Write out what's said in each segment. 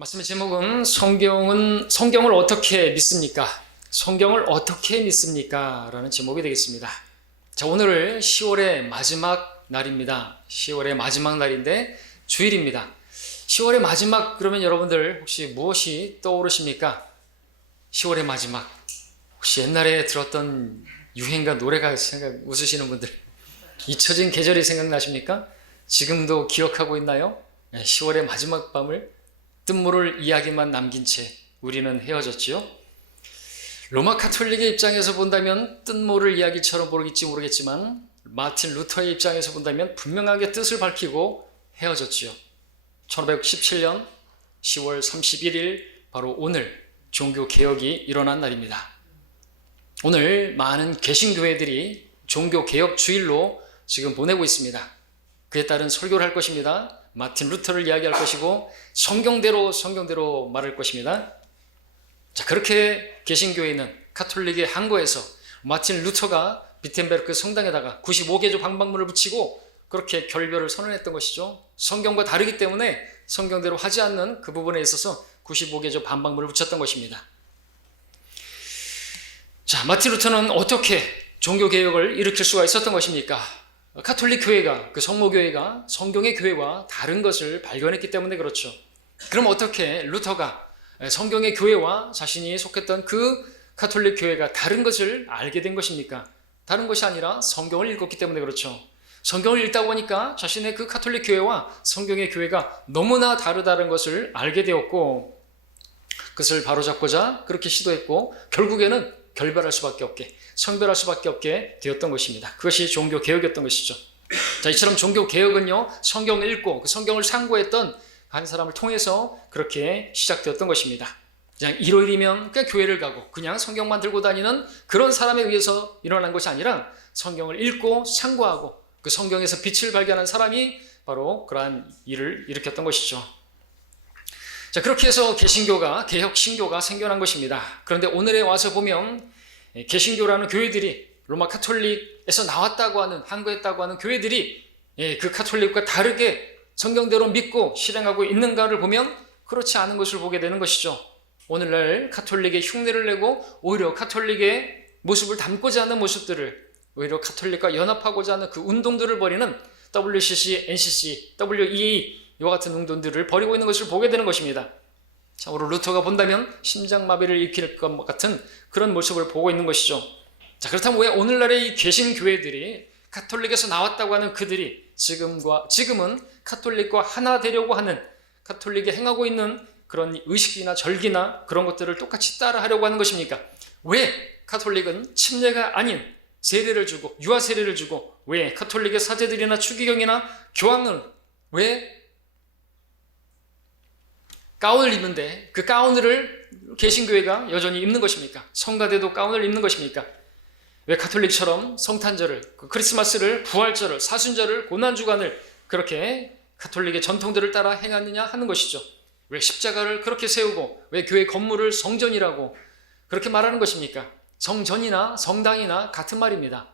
말씀의 제목은 성경을 어떻게 믿습니까? 성경을 어떻게 믿습니까? 라는 제목이 되겠습니다. 자, 오늘은 10월의 마지막 날입니다. 10월의 마지막 날인데 주일입니다. 10월의 마지막 그러면 여러분들 혹시 무엇이 떠오르십니까? 10월의 마지막. 혹시 옛날에 들었던 유행가 노래가 웃으시는 분들 잊혀진 계절이 생각나십니까? 지금도 기억하고 있나요? 10월의 마지막 밤을 뜬모를 이야기만 남긴 채 우리는 헤어졌지요. 로마 카톨릭의 입장에서 본다면 뜬모를 이야기처럼 모르겠지만 마틴 루터의 입장에서 본다면 분명하게 뜻을 밝히고 헤어졌지요. 1517년 10월 31일 바로 오늘 종교개혁이 일어난 날입니다. 오늘 많은 개신교회들이 종교개혁 주일로 지금 보내고 있습니다. 그에 따른 설교를 할 것입니다. 마틴 루터를 이야기할 것이고 성경대로 말할 것입니다. 자, 그렇게 개신교회는 카톨릭의 항거에서 마틴 루터가 비텐베르크 성당에다가 95개조 방방문을 붙이고 그렇게 결별을 선언했던 것이죠. 성경과 다르기 때문에 성경대로 하지 않는 그 부분에 있어서 95개조 방방문을 붙였던 것입니다. 자, 마틴 루터는 어떻게 종교개혁을 일으킬 수가 있었던 것입니까? 카톨릭 교회가, 그 성모교회가 성경의 교회와 다른 것을 발견했기 때문에 그렇죠. 그럼 어떻게 루터가 성경의 교회와 자신이 속했던 그 카톨릭 교회가 다른 것을 알게 된 것입니까? 다른 것이 아니라 성경을 읽었기 때문에 그렇죠. 성경을 읽다 보니까 자신의 그 카톨릭 교회와 성경의 교회가 너무나 다르다는 것을 알게 되었고 그것을 바로잡고자 그렇게 시도했고 결국에는 결별할 수밖에 없게, 성별할 수밖에 없게 되었던 것입니다. 그것이 종교개혁이었던 것이죠. 자, 이처럼 종교개혁은요, 성경을 읽고 그 성경을 상고했던 한 사람을 통해서 그렇게 시작되었던 것입니다. 그냥 일요일이면 그냥 교회를 가고 그냥 성경만 들고 다니는 그런 사람에 의해서 일어난 것이 아니라 성경을 읽고 상고하고 그 성경에서 빛을 발견한 사람이 바로 그러한 일을 일으켰던 것이죠. 자, 그렇게 해서 개신교가, 개혁 신교가 생겨난 것입니다. 그런데 오늘에 와서 보면 개신교라는 교회들이 로마 카톨릭에서 나왔다고 하는, 한거했다고 하는 교회들이 그 카톨릭과 다르게 성경대로 믿고 실행하고 있는가를 보면 그렇지 않은 것을 보게 되는 것이죠. 오늘날 카톨릭의 흉내를 내고 오히려 카톨릭의 모습을 담고자 하는 모습들을, 오히려 카톨릭과 연합하고자 하는 그 운동들을 벌이는 WCC, NCC, WEA 이와 같은 운동들을 벌이고 있는 것을 보게 되는 것입니다. 참으로 루터가 본다면 심장마비를 일으킬 것 같은 그런 모습을 보고 있는 것이죠. 자, 그렇다면 왜 오늘날의 이 개신교회들이 카톨릭에서 나왔다고 하는 그들이 지금은 카톨릭과 하나 되려고 하는, 카톨릭이 행하고 있는 그런 의식이나 절기나 그런 것들을 똑같이 따라 하려고 하는 것입니까? 왜 카톨릭은 침례가 아닌 세례를 주고 유아 세례를 주고 왜 카톨릭의 사제들이나 추기경이나 교황은 왜 가운을 입는데 그 가운을 개신교회가 여전히 입는 것입니까? 성가대도 가운을 입는 것입니까? 왜 카톨릭처럼 성탄절을, 크리스마스를, 부활절을, 사순절을, 고난주간을 그렇게 카톨릭의 전통들을 따라 행하느냐 하는 것이죠. 왜 십자가를 그렇게 세우고 왜 교회 건물을 성전이라고 그렇게 말하는 것입니까? 성전이나 성당이나 같은 말입니다.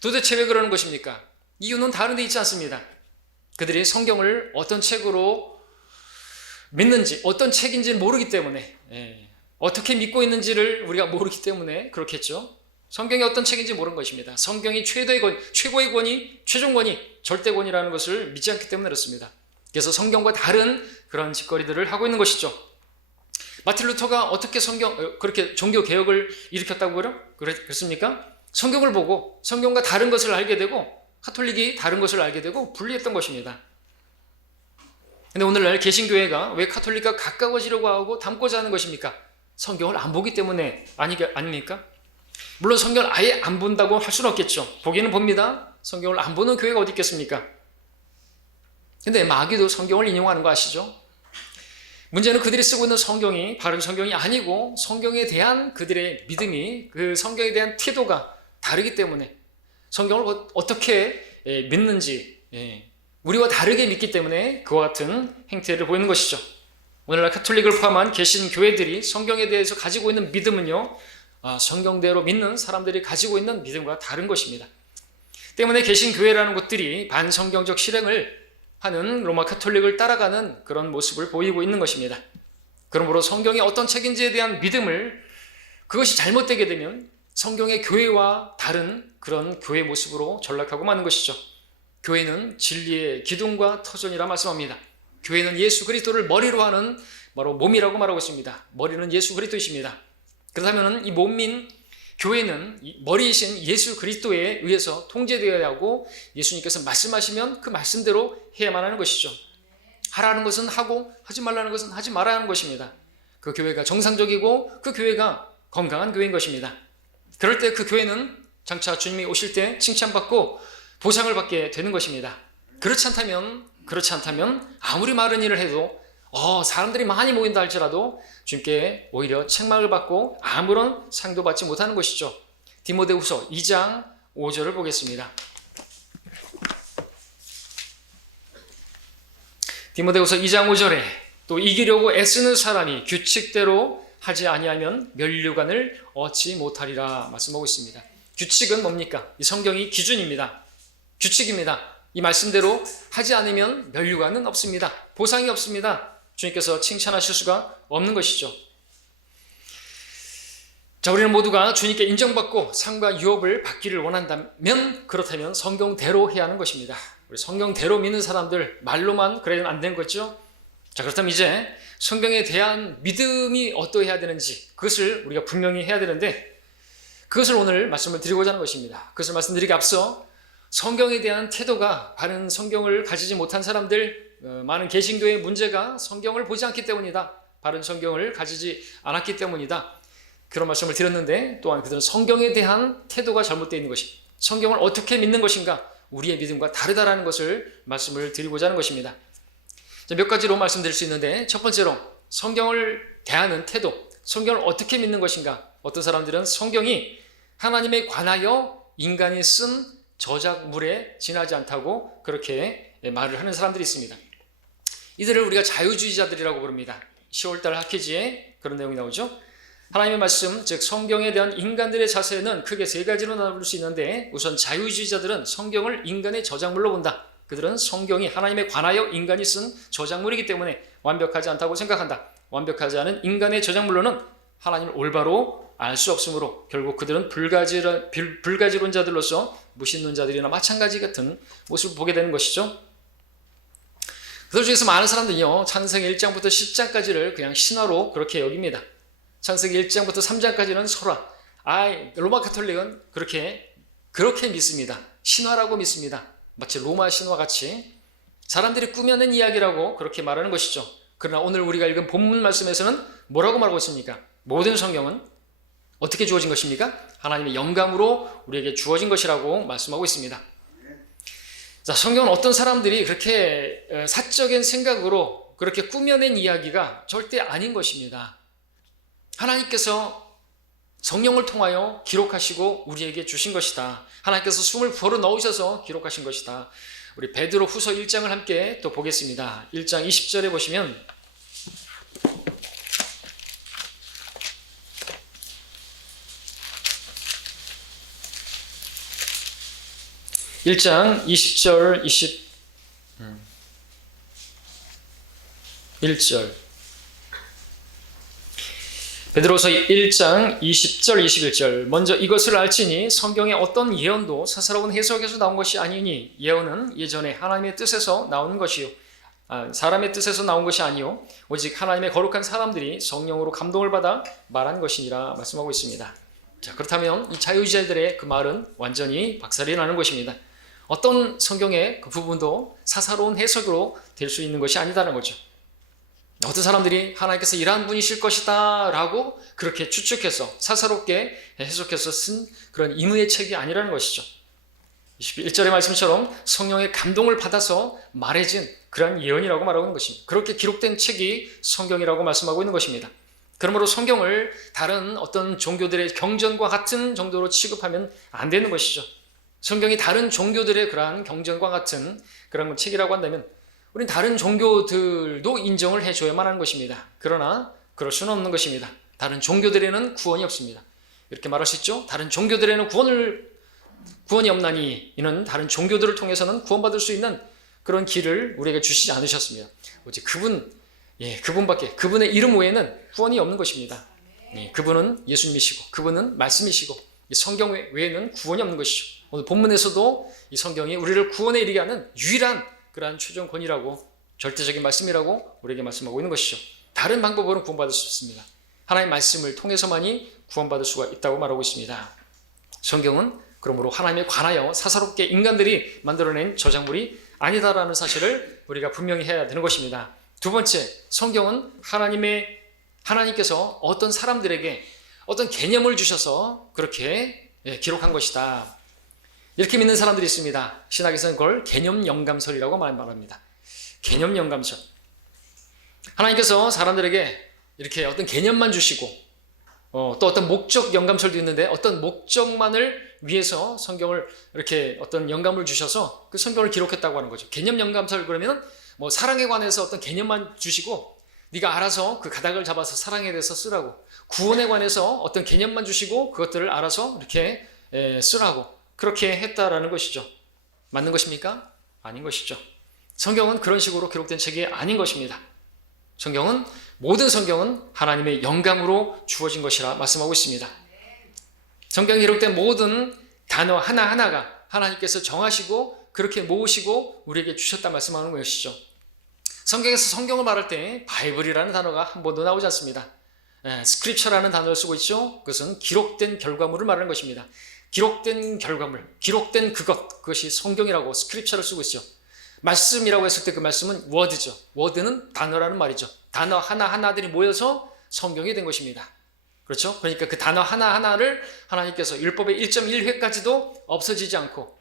도대체 왜 그러는 것입니까? 이유는 다른 데 있지 않습니다. 그들이 성경을 어떤 책으로 믿는지, 어떤 책인지는 모르기 때문에, 어떻게 믿고 있는지를 우리가 모르기 때문에 그렇겠죠. 성경이 어떤 책인지 모르는 것입니다. 성경이 최고의 권위, 최종 권위, 절대 권위라는 것을 믿지 않기 때문에 그렇습니다. 그래서 성경과 다른 그런 짓거리들을 하고 있는 것이죠. 마틴 루터가 어떻게 그렇게 종교 개혁을 일으켰다고 그랬습니까? 성경을 보고 성경과 다른 것을 알게 되고 카톨릭이 다른 것을 알게 되고 분리했던 것입니다. 근데 오늘날 개신교회가 왜 카톨릭과 가까워지려고 하고 닮고자 하는 것입니까? 성경을 안 보기 때문에 아닙니까? 물론 성경을 아예 안 본다고 할 수는 없겠죠. 보기는 봅니다. 성경을 안 보는 교회가 어디 있겠습니까? 근데 마귀도 성경을 인용하는 거 아시죠? 문제는 그들이 쓰고 있는 성경이 바른 성경이 아니고 성경에 대한 그들의 믿음이, 그 성경에 대한 태도가 다르기 때문에 성경을 어떻게 믿는지 우리와 다르게 믿기 때문에 그와 같은 행태를 보이는 것이죠. 오늘날 카톨릭을 포함한 개신교회들이 성경에 대해서 가지고 있는 믿음은요, 성경대로 믿는 사람들이 가지고 있는 믿음과 다른 것입니다. 때문에 개신교회라는 곳들이 반성경적 실행을 하는 로마 가톨릭을 따라가는 그런 모습을 보이고 있는 것입니다. 그러므로 성경이 어떤 책인지에 대한 믿음을, 그것이 잘못되게 되면 성경의 교회와 다른 그런 교회 모습으로 전락하고 마는 것이죠. 교회는 진리의 기둥과 터전이라 말씀합니다. 교회는 예수 그리스도를 머리로 하는 바로 몸이라고 말하고 있습니다. 머리는 예수 그리스도이십니다. 그렇다면 이 몸인 교회는 머리이신 예수 그리스도에 의해서 통제되어야 하고, 예수님께서 말씀하시면 그 말씀대로 해야만 하는 것이죠. 하라는 것은 하고 하지 말라는 것은 하지 말아야 하는 것입니다. 그 교회가 정상적이고 그 교회가 건강한 교회인 것입니다. 그럴 때 그 교회는 장차 주님이 오실 때 칭찬받고 보상을 받게 되는 것입니다. 그렇지 않다면 아무리 많은 일을 해도 사람들이 많이 모인다 할지라도 주님께 오히려 책망을 받고 아무런 상도 받지 못하는 것이죠. 디모데후서 2장 5절을 보겠습니다. 디모데후서 2장 5절에 또 이기려고 애쓰는 사람이 규칙대로 하지 아니하면 면류관을 얻지 못하리라 말씀하고 있습니다. 규칙은 뭡니까? 이 성경이 기준입니다. 규칙입니다. 이 말씀대로 하지 않으면 면류관은 없습니다. 보상이 없습니다. 주님께서 칭찬하실 수가 없는 것이죠. 자, 우리는 모두가 주님께 인정받고 상과 유업을 받기를 원한다면, 그렇다면 성경대로 해야 하는 것입니다. 우리 성경대로 믿는 사람들 말로만 그래도 안 되는 거죠. 자, 그렇다면 이제 성경에 대한 믿음이 어떠해야 되는지 그것을 우리가 분명히 해야 되는데, 그것을 오늘 말씀을 드리고자 하는 것입니다. 그것을 말씀드리기 앞서 성경에 대한 태도가 바른 성경을 가지지 못한 사람들, 많은 개신교의 문제가 성경을 보지 않기 때문이다. 바른 성경을 가지지 않았기 때문이다. 그런 말씀을 드렸는데, 또한 그들은 성경에 대한 태도가 잘못되어 있는 것입니다. 성경을 어떻게 믿는 것인가, 우리의 믿음과 다르다라는 것을 말씀을 드리고자 하는 것입니다. 몇 가지로 말씀드릴 수 있는데, 첫 번째로 성경을 대하는 태도, 성경을 어떻게 믿는 것인가. 어떤 사람들은 성경이 하나님에 관하여 인간이 쓴 저작물에 지나지 않다고 그렇게 말을 하는 사람들이 있습니다. 이들을 우리가 자유주의자들이라고 부릅니다. 10월달 학회지에 그런 내용이 나오죠. 하나님의 말씀, 즉 성경에 대한 인간들의 자세는 크게 세 가지로 나눌 수 있는데, 우선 자유주의자들은 성경을 인간의 저작물로 본다. 그들은 성경이 하나님에 관하여 인간이 쓴 저작물이기 때문에 완벽하지 않다고 생각한다. 완벽하지 않은 인간의 저작물로는 하나님을 올바로 알 수 없으므로 결국 그들은 불가지론자들로서 무신론자들이나 마찬가지 같은 모습을 보게 되는 것이죠. 그들 중에서 많은 사람들은요, 창세기 1장부터 10장까지를 그냥 신화로 그렇게 여깁니다. 창세기 1장부터 3장까지는 설화. 로마 가톨릭은 그렇게 믿습니다. 신화라고 믿습니다. 마치 로마 신화 같이 사람들이 꾸며낸 이야기라고 그렇게 말하는 것이죠. 그러나 오늘 우리가 읽은 본문 말씀에서는 뭐라고 말하고 있습니까? 모든 성경은 어떻게 주어진 것입니까? 하나님의 영감으로 우리에게 주어진 것이라고 말씀하고 있습니다. 자, 성경은 어떤 사람들이 그렇게 사적인 생각으로 그렇게 꾸며낸 이야기가 절대 아닌 것입니다. 하나님께서 성령을 통하여 기록하시고 우리에게 주신 것이다. 하나님께서 숨을 불어 넣으셔서 기록하신 것이다. 우리 베드로 후서 1장을 함께 또 보겠습니다. 1장 20절에 보시면, (1장) 20절 21절 베드로서 1장 20절 21절 먼저 이것을 알지니 성경의 어떤 예언도 사사로운 해석에서 나온 것이 아니니 예언은 예전에 하나님의 뜻에서 나오는 것이요 사람의 뜻에서 나온 것이 아니요 오직 하나님의 거룩한 사람들이 성령으로 감동을 받아 말한 것이니라 말씀하고 있습니다. 자, 그렇다면 이 자유주의자들의 그 말은 완전히 박살이 나는 것입니다. 어떤 성경의 그 부분도 사사로운 해석으로 될 수 있는 것이 아니다는 거죠. 어떤 사람들이 하나님께서 이러한 분이실 것이다 라고 그렇게 추측해서 사사롭게 해석해서 쓴 그런 임의의 책이 아니라는 것이죠. 21절의 말씀처럼 성령의 감동을 받아서 말해진 그러한 예언이라고 말하고 있는 것입니다. 그렇게 기록된 책이 성경이라고 말씀하고 있는 것입니다. 그러므로 성경을 다른 어떤 종교들의 경전과 같은 정도로 취급하면 안 되는 것이죠. 성경이 다른 종교들의 그러한 경전과 같은 그런 책이라고 한다면 우리는 다른 종교들도 인정을 해줘야만 하는 것입니다. 그러나 그럴 수는 없는 것입니다. 다른 종교들에는 구원이 없습니다. 이렇게 말할 수 있죠. 다른 종교들에는 구원이 없나니 이는 다른 종교들을 통해서는 구원받을 수 있는 그런 길을 우리에게 주시지 않으셨습니다. 오직 그분밖에, 그분의 이름 외에는 구원이 없는 것입니다. 그분은 예수님이시고 그분은 말씀이시고 이 성경 외에는 구원이 없는 것이죠. 오늘 본문에서도 이 성경이 우리를 구원에 이르게 하는 유일한 그러한 최종권이라고, 절대적인 말씀이라고 우리에게 말씀하고 있는 것이죠. 다른 방법으로는 구원받을 수 없습니다. 하나님의 말씀을 통해서만이 구원받을 수가 있다고 말하고 있습니다. 성경은 그러므로 하나님에 관하여 사사롭게 인간들이 만들어낸 저작물이 아니다라는 사실을 우리가 분명히 해야 되는 것입니다. 두 번째, 성경은 하나님께서 어떤 사람들에게 어떤 개념을 주셔서 그렇게 기록한 것이다. 이렇게 믿는 사람들이 있습니다. 신학에서는 그걸 개념 영감설이라고 말합니다. 개념 영감설. 하나님께서 사람들에게 이렇게 어떤 개념만 주시고 또 어떤 목적 영감설도 있는데 어떤 목적만을 위해서 성경을 이렇게 어떤 영감을 주셔서 그 성경을 기록했다고 하는 거죠. 개념 영감설 그러면 뭐 사랑에 관해서 어떤 개념만 주시고 네가 알아서 그 가닥을 잡아서 사랑에 대해서 쓰라고, 구원에 관해서 어떤 개념만 주시고 그것들을 알아서 이렇게 쓰라고 그렇게 했다라는 것이죠. 맞는 것입니까? 아닌 것이죠. 성경은 그런 식으로 기록된 책이 아닌 것입니다. 모든 성경은 하나님의 영감으로 주어진 것이라 말씀하고 있습니다. 성경에 기록된 모든 단어 하나하나가 하나님께서 정하시고 그렇게 모으시고 우리에게 주셨다 말씀하는 것이죠. 성경에서 성경을 말할 때 바이블이라는 단어가 한 번도 나오지 않습니다. 스크립처라는 단어를 쓰고 있죠. 그것은 기록된 결과물을 말하는 것입니다. 기록된 결과물, 기록된 그것이 성경이라고 스크립처를 쓰고 있죠. 말씀이라고 했을 때 그 말씀은 워드죠. 워드는 단어라는 말이죠. 단어 하나하나들이 모여서 성경이 된 것입니다. 그렇죠? 그러니까 그 단어 하나하나를 하나님께서 율법의 1.1회까지도 없어지지 않고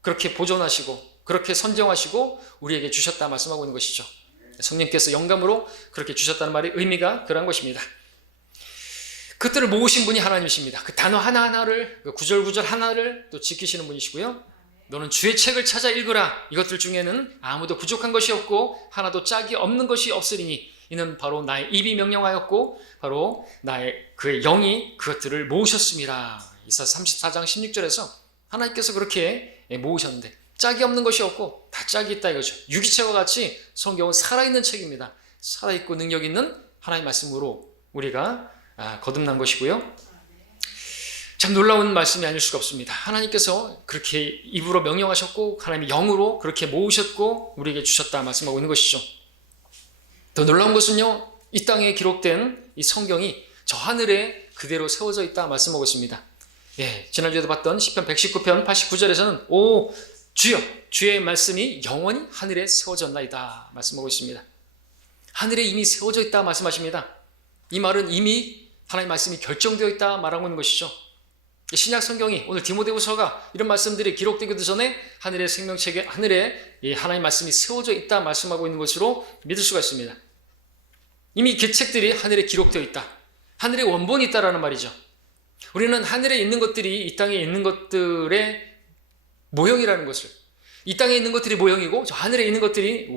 그렇게 보존하시고 그렇게 선정하시고 우리에게 주셨다 말씀하고 있는 것이죠. 성령께서 영감으로 그렇게 주셨다는 말의 의미가 그러한 것입니다. 그것들을 모으신 분이 하나님이십니다. 그 단어 하나하나를, 그 구절구절 하나를 또 지키시는 분이시고요. 너는 주의 책을 찾아 읽으라. 이것들 중에는 아무도 부족한 것이 없고 하나도 짝이 없는 것이 없으리니 이는 바로 나의 입이 명령하였고 바로 그의 영이 그것들을 모으셨습니다. 이사야 34장 16절에서 하나님께서 그렇게 모으셨는데 짝이 없는 것이 없고 다 짝이 있다 이거죠. 유기체와 같이 성경은 살아있는 책입니다. 살아있고 능력 있는 하나님의 말씀으로 우리가 거듭난 것이고요. 참 놀라운 말씀이 아닐 수가 없습니다. 하나님께서 그렇게 입으로 명령하셨고 하나님의 영으로 그렇게 모으셨고 우리에게 주셨다 말씀하고 있는 것이죠. 더 놀라운 것은요, 이 땅에 기록된 이 성경이 저 하늘에 그대로 세워져 있다 말씀하고 있습니다. 지난주에도 봤던 시편 119편 89절에서는 오 주여, 주의 말씀이 영원히 하늘에 세워졌나이다 말씀하고 있습니다. 하늘에 이미 세워져 있다 말씀하십니다. 이 말은 이미 하나님의 말씀이 결정되어 있다 말하고 있는 것이죠. 신약 성경이 오늘 디모데후서가 이런 말씀들이 기록되기도 전에 하늘의 생명책에 하늘에 하나님의 말씀이 세워져 있다 말씀하고 있는 것으로 믿을 수가 있습니다. 이미 그 책들이 하늘에 기록되어 있다. 하늘에 원본이 있다라는 말이죠. 우리는 하늘에 있는 것들이 이 땅에 있는 것들의 모형이라는 것을, 이 땅에 있는 것들이 모형이고 저 하늘에 있는 것들이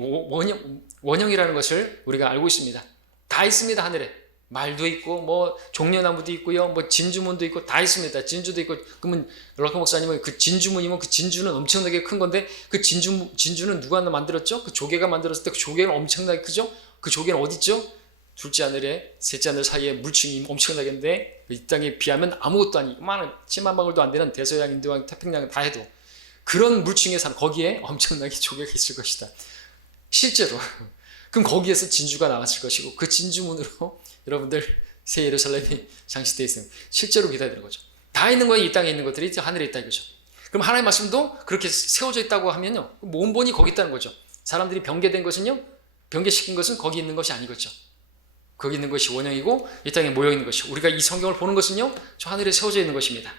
원형이라는 것을 우리가 알고 있습니다. 다 있습니다. 하늘에 말도 있고 뭐 종려나무도 있고요, 뭐 진주문도 있고 다 있습니다. 진주도 있고. 그러면 럭커 목사님은 그 진주문이면 그 진주는 엄청나게 큰 건데 그 진주는 누가 만들었죠? 그 조개가 만들었을 때 그 조개는 엄청나게 크죠? 그 조개는 어디 있죠? 둘째 하늘에 셋째 하늘 사이에 물층이 엄청나겠는데 이 땅에 비하면 아무것도 아니고 침 한 방울도 안 되는 대서양, 인도양, 태평양 다 해도 그런 물층에 사는 거기에 엄청나게 조개가 있을 것이다. 실제로. 그럼 거기에서 진주가 나왔을 것이고 그 진주문으로 여러분들 새 예루살렘이 장식되어 있습니다. 실제로 기다리는 거죠. 다 있는 거예요. 이 땅에 있는 것들이 하늘에 있다 이거죠. 그럼 하나님의 말씀도 그렇게 세워져 있다고 하면요, 원본이 거기 있다는 거죠. 사람들이 변개된 것은요, 변개시킨 것은 거기 있는 것이 아니겠죠. 거기 있는 것이 원형이고 이 땅에 모여 있는 것이고 우리가 이 성경을 보는 것은요, 저 하늘에 세워져 있는 것입니다.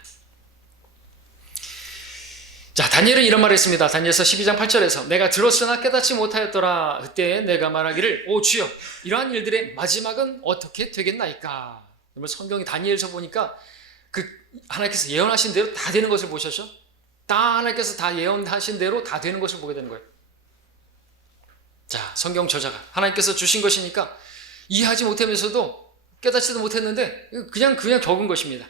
자, 다니엘은 이런 말을 했습니다. 다니엘서 12장 8절에서 내가 들었으나 깨닫지 못하였더라. 그때 내가 말하기를 오 주여, 이러한 일들의 마지막은 어떻게 되겠나이까. 여러분, 성경이 다니엘서 보니까 그 하나님께서 예언하신 대로 다 되는 것을 보셨죠? 다 하나님께서 다 예언하신 대로 다 되는 것을 보게 되는 거예요. 자, 성경 저자가 하나님께서 주신 것이니까 이해하지 못하면서도 깨닫지도 못했는데 그냥 적은 것입니다.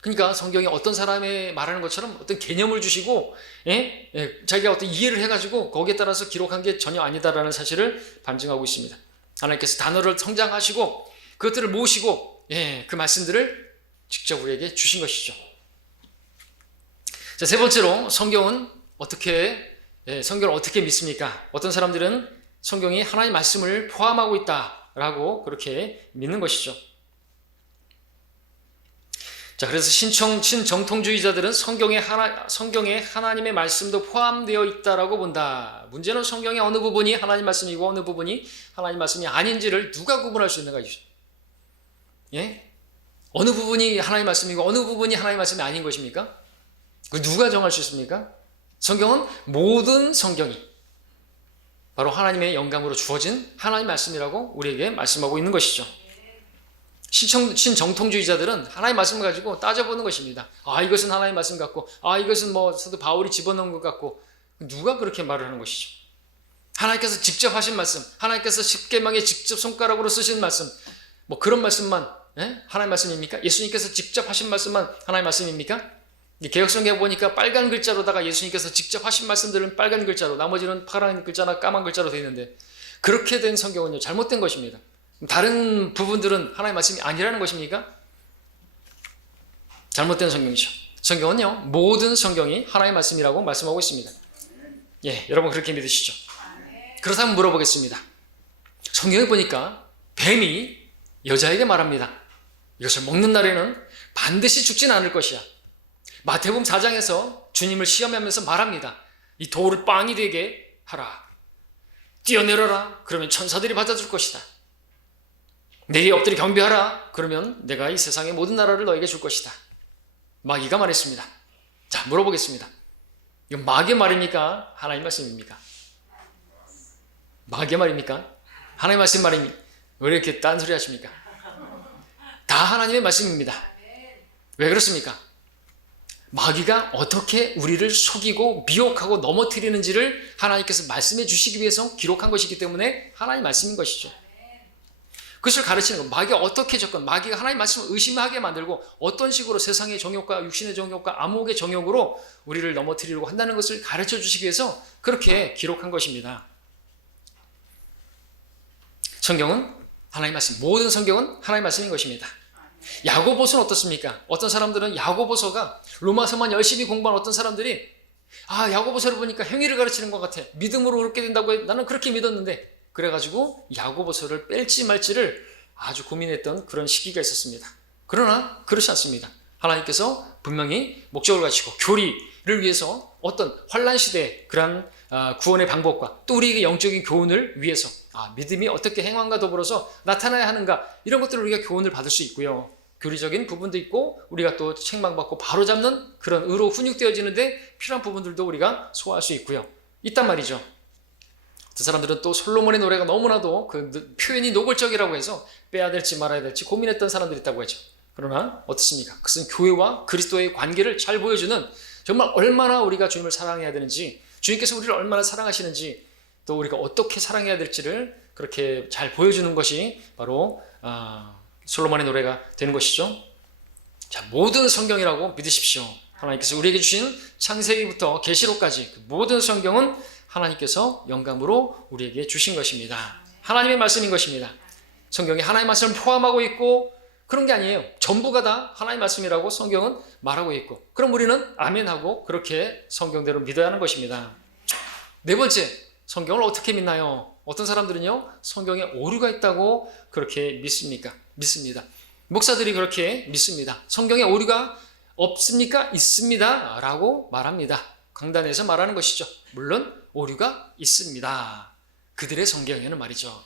그러니까 성경이 어떤 사람의 말하는 것처럼 어떤 개념을 주시고 자기가 어떤 이해를 해가지고 거기에 따라서 기록한 게 전혀 아니다라는 사실을 반증하고 있습니다. 하나님께서 단어를 성장하시고 그것들을 모으시고 그 말씀들을 직접 우리에게 주신 것이죠. 자, 세 번째로 성경을 어떻게 믿습니까? 어떤 사람들은 성경이 하나님의 말씀을 포함하고 있다라고 그렇게 믿는 것이죠. 자, 그래서 신정통주의자들은 성경에 하나님의 말씀도 포함되어 있다라고 본다. 문제는 성경의 어느 부분이 하나님 말씀이고 어느 부분이 하나님 말씀이 아닌지를 누가 구분할 수 있는가이죠. 어느 부분이 하나님 말씀이고 어느 부분이 하나님 말씀이 아닌 것입니까? 그 누가 정할 수 있습니까? 성경은 모든 성경이 바로 하나님의 영감으로 주어진 하나님 말씀이라고 우리에게 말씀하고 있는 것이죠. 신정통주의자들은 하나님 말씀을 가지고 따져보는 것입니다. 이것은 하나님 말씀 같고, 이것은 사도 바울이 집어넣은 것 같고, 누가 그렇게 말을 하는 것이죠? 하나님께서 직접 하신 말씀, 하나님께서 십계명에 직접 손가락으로 쓰신 말씀, 그런 말씀만 하나님 말씀입니까? 예수님께서 직접 하신 말씀만 하나님 말씀입니까? 개역성경에 보니까 빨간 글자로다가 예수님께서 직접 하신 말씀들은 빨간 글자로, 나머지는 파란 글자나 까만 글자로 되어 있는데, 그렇게 된 성경은요, 잘못된 것입니다. 다른 부분들은 하나님의 말씀이 아니라는 것입니까? 잘못된 성경이죠. 성경은요, 모든 성경이 하나님의 말씀이라고 말씀하고 있습니다. 여러분 그렇게 믿으시죠? 그렇다면 물어보겠습니다. 성경에 보니까 뱀이 여자에게 말합니다. 이것을 먹는 날에는 반드시 죽진 않을 것이야. 마태복음 4장에서 주님을 시험하면서 말합니다. 이 돌을 빵이 되게 하라. 뛰어내려라. 그러면 천사들이 받아줄 것이다. 내게 엎드려 경배하라. 그러면 내가 이 세상의 모든 나라를 너에게 줄 것이다. 마귀가 말했습니다. 자, 물어보겠습니다. 이건 마귀의 말입니까? 하나님 말씀입니까? 마귀의 말입니까? 하나님 말씀 말입니까? 왜 이렇게 딴소리 하십니까? 다 하나님의 말씀입니다. 왜 그렇습니까? 마귀가 어떻게 우리를 속이고 미혹하고 넘어뜨리는지를 하나님께서 말씀해 주시기 위해서 기록한 것이기 때문에 하나님 말씀인 것이죠. 그것을 가르치는 것. 마귀가 하나님 말씀을 의심하게 만들고 어떤 식으로 세상의 정욕과 육신의 정욕과 암흑의 정욕으로 우리를 넘어뜨리려고 한다는 것을 가르쳐 주시기 위해서 그렇게 기록한 것입니다. 성경은 하나님 말씀, 모든 성경은 하나님 말씀인 것입니다. 야고보서는 어떻습니까? 어떤 사람들은 야고보서가 로마서만 열심히 공부한 어떤 사람들이 야고보서를 보니까 행위를 가르치는 것 같아. 믿음으로 그렇게 된다고 해. 나는 그렇게 믿었는데 그래가지고 야고보서를 뺄지 말지를 아주 고민했던 그런 시기가 있었습니다. 그러나 그렇지 않습니다. 하나님께서 분명히 목적을 가지고 교리를 위해서 어떤 환난 시대의 그런 구원의 방법과 또 우리에게 영적인 교훈을 위해서 믿음이 어떻게 행함과 더불어서 나타나야 하는가 이런 것들을 우리가 교훈을 받을 수 있고요. 교리적인 부분도 있고 우리가 또 책망받고 바로잡는 그런 의로 훈육되어지는데 필요한 부분들도 우리가 소화할 수 있고요. 있단 말이죠. 그 사람들은 또 솔로몬의 노래가 너무나도 그 표현이 노골적이라고 해서 빼야 될지 말아야 될지 고민했던 사람들이 있다고 하죠. 그러나 어떻습니까? 그것은 교회와 그리스도의 관계를 잘 보여주는 정말 얼마나 우리가 주님을 사랑해야 되는지 주님께서 우리를 얼마나 사랑하시는지 또 우리가 어떻게 사랑해야 될지를 그렇게 잘 보여주는 것이 바로 솔로몬의 노래가 되는 것이죠. 자, 모든 성경이라고 믿으십시오. 하나님께서 우리에게 주신 창세기부터 계시록까지 그 모든 성경은 하나님께서 영감으로 우리에게 주신 것입니다. 하나님의 말씀인 것입니다. 성경에 하나님의 말씀을 포함하고 있고 그런 게 아니에요. 전부가 다 하나님의 말씀이라고 성경은 말하고 있고 그럼 우리는 아멘하고 그렇게 성경대로 믿어야 하는 것입니다. 네 번째, 성경을 어떻게 믿나요? 어떤 사람들은요, 성경에 오류가 있다고 그렇게 믿습니다. 목사들이 그렇게 믿습니다. 성경에 오류가 없습니까? 있습니다. 라고 말합니다. 강단에서 말하는 것이죠. 물론 오류가 있습니다. 그들의 성경에는 말이죠.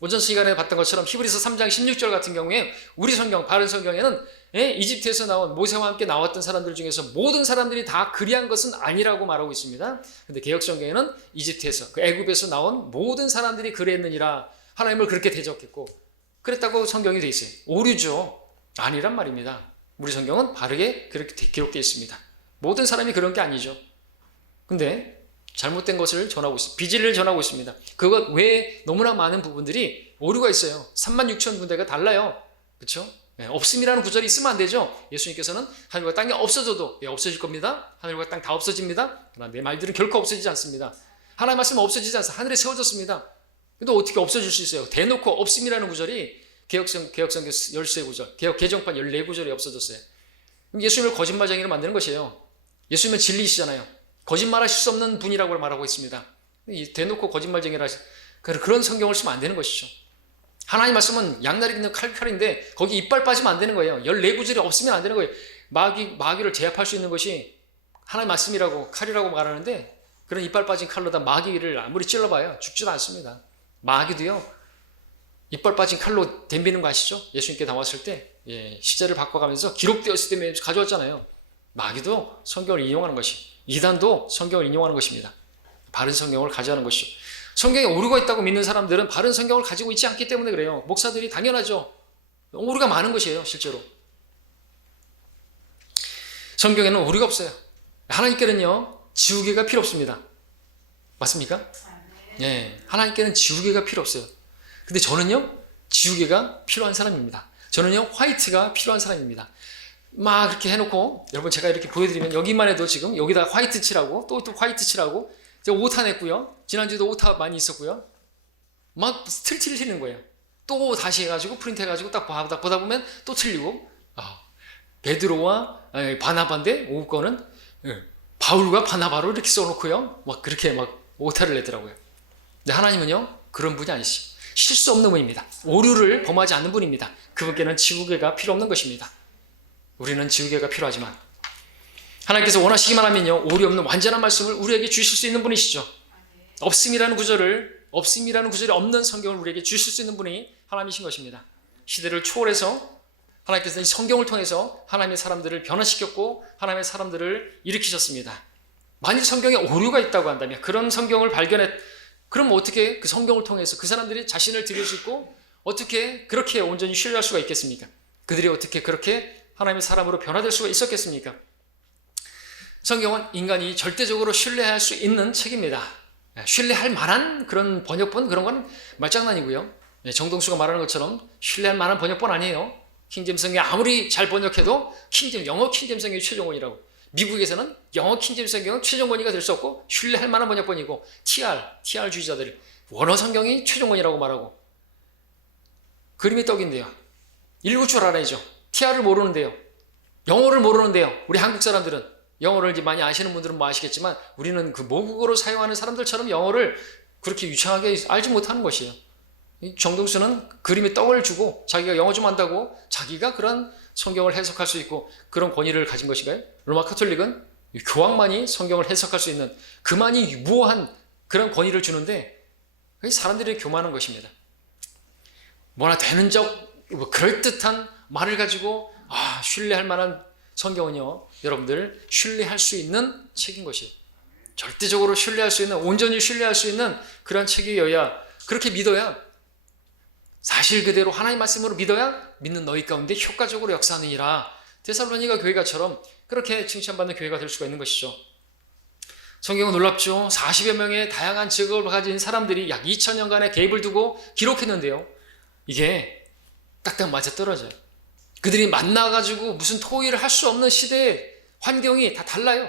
오전 시간에 봤던 것처럼 히브리서 3장 16절 같은 경우에 우리 성경, 바른 성경에는 이집트에서 나온 모세와 함께 나왔던 사람들 중에서 모든 사람들이 다 그리한 것은 아니라고 말하고 있습니다. 그런데 개역성경에는 이집트에서, 그 애굽에서 나온 모든 사람들이 그랬느니라 하나님을 그렇게 대적했고 그랬다고 성경이 되어 있어요. 오류죠. 아니란 말입니다. 우리 성경은 바르게 그렇게 기록되어 있습니다. 모든 사람이 그런 게 아니죠. 근데 잘못된 것을 전하고 있습니다. 비진리를 전하고 있습니다. 그것 외에 너무나 많은 부분들이 오류가 있어요. 36,000군데가 달라요. 그렇죠? 없음이라는 구절이 있으면 안 되죠. 예수님께서는 하늘과 땅이 없어져도 없어질 겁니다. 하늘과 땅 다 없어집니다. 그러나 내 말들은 결코 없어지지 않습니다. 하나님 말씀은 없어지지 않습니다. 하늘에 세워졌습니다. 근데 어떻게 없어질 수 있어요? 대놓고 없음이라는 구절이 개혁성경 13구절, 개혁 개정판 14구절이 없어졌어요. 그럼 예수님을 거짓말쟁이로 만드는 것이에요. 예수님은 진리이시잖아요. 거짓말하실 수 없는 분이라고 말하고 있습니다. 대놓고 거짓말쟁이라 그런 성경을 쓰면 안 되는 것이죠. 하나님 말씀은 양날이 있는 칼인데 거기 이빨 빠지면 안 되는 거예요. 14구절이 없으면 안 되는 거예요. 마귀를 제압할 수 있는 것이 하나님 말씀이라고 칼이라고 말하는데 그런 이빨 빠진 칼로 다 마귀를 아무리 찔러봐요. 죽지도 않습니다. 마귀도요. 이빨 빠진 칼로 덤비는 거 아시죠? 예수님께 나왔을 때 시제를 바꿔가면서 기록되었을 때 가져왔잖아요. 마귀도 성경을 인용하는 것이, 이단도 성경을 인용하는 것입니다. 바른 성경을 가져가는 것이죠. 성경에 오류가 있다고 믿는 사람들은 바른 성경을 가지고 있지 않기 때문에 그래요. 목사들이 당연하죠. 오류가 많은 것이에요. 실제로 성경에는 오류가 없어요. 하나님께는요 지우개가 필요 없습니다. 맞습니까? 하나님께는 지우개가 필요 없어요. 근데 저는요 지우개가 필요한 사람입니다. 저는요 화이트가 필요한 사람입니다. 막 그렇게 해놓고 여러분 제가 이렇게 보여드리면 여기만 해도 지금 여기다 화이트 칠하고 또 화이트 칠하고 제가 오타 냈고요. 지난주에도 오타 많이 있었고요. 막 틀리는 거예요. 또 다시 해가지고 프린트 해가지고 딱 보다 보면 또 틀리고 베드로와 바나바인데 오후 거는 바울과 바나바로 이렇게 써놓고요. 막 그렇게 막 오타를 내더라고요. 근데 하나님은요 그런 분이 아니시죠. 실수 없는 분입니다. 오류를 범하지 않는 분입니다. 그분께는 지우개가 필요 없는 것입니다. 우리는 지우개가 필요하지만 하나님께서 원하시기만 하면요 오류 없는 완전한 말씀을 우리에게 주실 수 있는 분이시죠. 없음이라는 구절이 없는 성경을 우리에게 주실 수 있는 분이 하나님이신 것입니다. 시대를 초월해서 하나님께서 이 성경을 통해서 하나님의 사람들을 변화시켰고 하나님의 사람들을 일으키셨습니다. 만일 성경에 오류가 있다고 한다면 그런 성경을 그럼 어떻게 그 성경을 통해서 그 사람들이 자신을 드릴 수 있고 어떻게 그렇게 온전히 신뢰할 수가 있겠습니까? 그들이 어떻게 그렇게 하나님의 사람으로 변화될 수가 있었겠습니까? 성경은 인간이 절대적으로 신뢰할 수 있는 책입니다. 신뢰할 만한 그런 번역본 그런 건 말장난이고요. 정동수가 말하는 것처럼 신뢰할 만한 번역본 아니에요. 킹제임스성이 아무리 잘 번역해도 영어 킹제임스성이 최종원이라고. 미국에서는 영어 킹제임스성경은 최종원이가 될 수 없고 신뢰할 만한 번역본이고 TR주의자들이 원어 성경이 최종원이라고 말하고 그림이 떡인데요. 읽을 줄 알아야죠. TR을 모르는데요. 영어를 모르는데요. 우리 한국 사람들은 영어를 이제 많이 아시는 분들은 뭐 아시겠지만 우리는 그 모국어로 사용하는 사람들처럼 영어를 그렇게 유창하게 알지 못하는 것이에요. 정동수는 그림에 떡을 주고 자기가 영어 좀 안다고 자기가 그런 성경을 해석할 수 있고 그런 권위를 가진 것인가요? 로마 카톨릭은 교황만이 성경을 해석할 수 있는 그만이 무오한 그런 권위를 주는데 사람들이 교만한 것입니다. 뭐나 되는 그럴듯한 말을 가지고 신뢰할 만한 성경은요 여러분들 신뢰할 수 있는 책인 것이에요. 절대적으로 신뢰할 수 있는 온전히 신뢰할 수 있는 그런 책이어야 그렇게 믿어야 사실 그대로 하나님 말씀으로 믿어야 믿는 너희 가운데 효과적으로 역사하느니라. 데살로니가 교회가처럼 그렇게 칭찬받는 교회가 될 수가 있는 것이죠. 성경은 놀랍죠. 40여 명의 다양한 직업을 가진 사람들이 약 2000년간의 개입을 두고 기록했는데요. 이게 딱딱 맞아떨어져요. 그들이 만나가지고 무슨 토의를 할 수 없는 시대의 환경이 다 달라요.